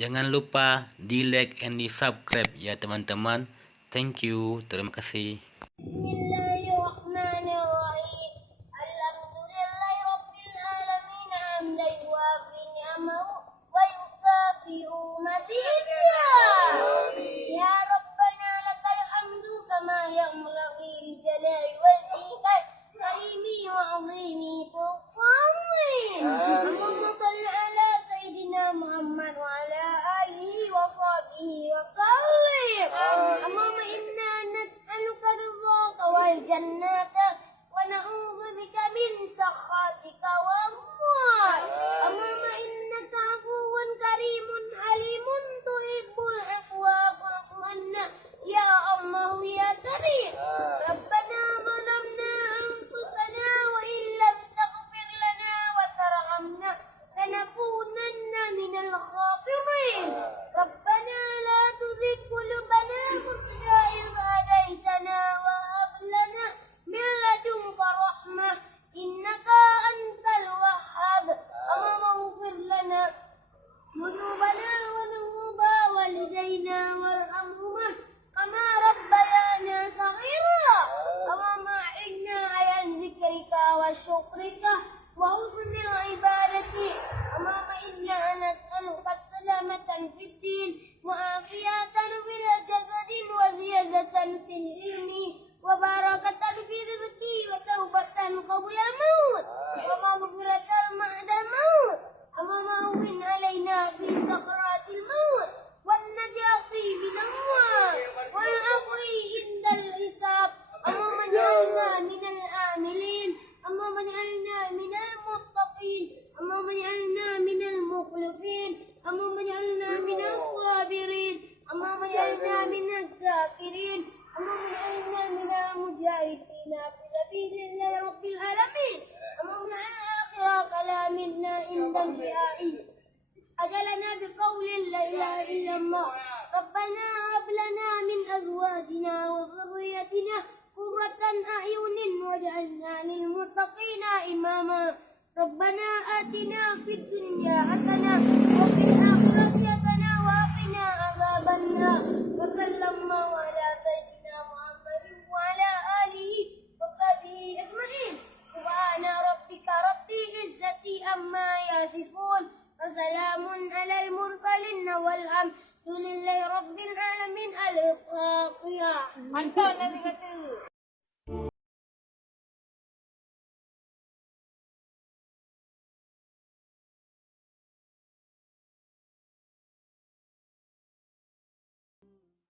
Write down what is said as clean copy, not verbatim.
Jangan lupa di like and di subscribe ya teman-teman. Thank you, terima kasih. Bismillahirrahmanirrahim. Alhamdulillahi rabbil alamin hamdan yuwafi ni'amahu wa yukafi'u mazidah. Ya Rabbana lakal hamdu kama yanbaghi li jalali wajhika karimi wa 'azimi sultanik. Allahumma shalli ala sayyidina Muhammad wa ala alihi wa sahbihi wa sallim. Allahumma inna nas'aluka ridhaka wal jannata wa na'udzu bika min sakhatika wan nar. Allahumma innaka afuwun karimun halimun tuhibbul afwa fa'fu anna ya Allah ya karim. Rabbana zalamna anfusana wa in lam taghfir lana wa tarhamna lanakunanna minal khasirin. Rabbana la tuzigh qulubana ba'da idh hadaytana wa hab lana min ladunka rahmah innaka antal wahhab. Allahumma ighfir lana ذنوبنا وذنوب والدينا وارحمهما كما ربيانا صغيرا. اللهم أعنا على ذكرك وشكرك وحسن العبادة. اللهم إنا نسألك السلامة في الدين وعافية في الجسد وزيادة في العلم وبركة في الرزق وتوبة قبل الموت ومغفرة بعد الموت. اللهم هون علينا في سكرات الموت والنجاة من النار والعفو عند الحساب. اللهم اجعلنا من الآملين. اللهم اجعلنا من المتقين. اللهم اجعلنا من المخلصين. اللهم اجعلنا من الصابرين. اللهم اجعلنا من الذاكرين. اللهم اجعلنا من المجاهدين في سبيل الله رب العالمين. اللهم اجعل آخر كلامنا عند انتهاء أجلنا بقول لا إله إلا الله. ربنا هب لنا من أزواجنا وذريتنا قرة أعين واجعلنا للمتقين إماما. ربنا آتنا في الدنيا حسنة وفي الآخرة حسنة وقنا عذاب النار. وصلى الله على سيدنا محمد وعلى آله وصحبه أجمعين. سبحان ربك رب العزة عما يصفون وسلام على المرسلين والحمد لله رب العالمين. Al-Fatihah. Mantap Nabi kata.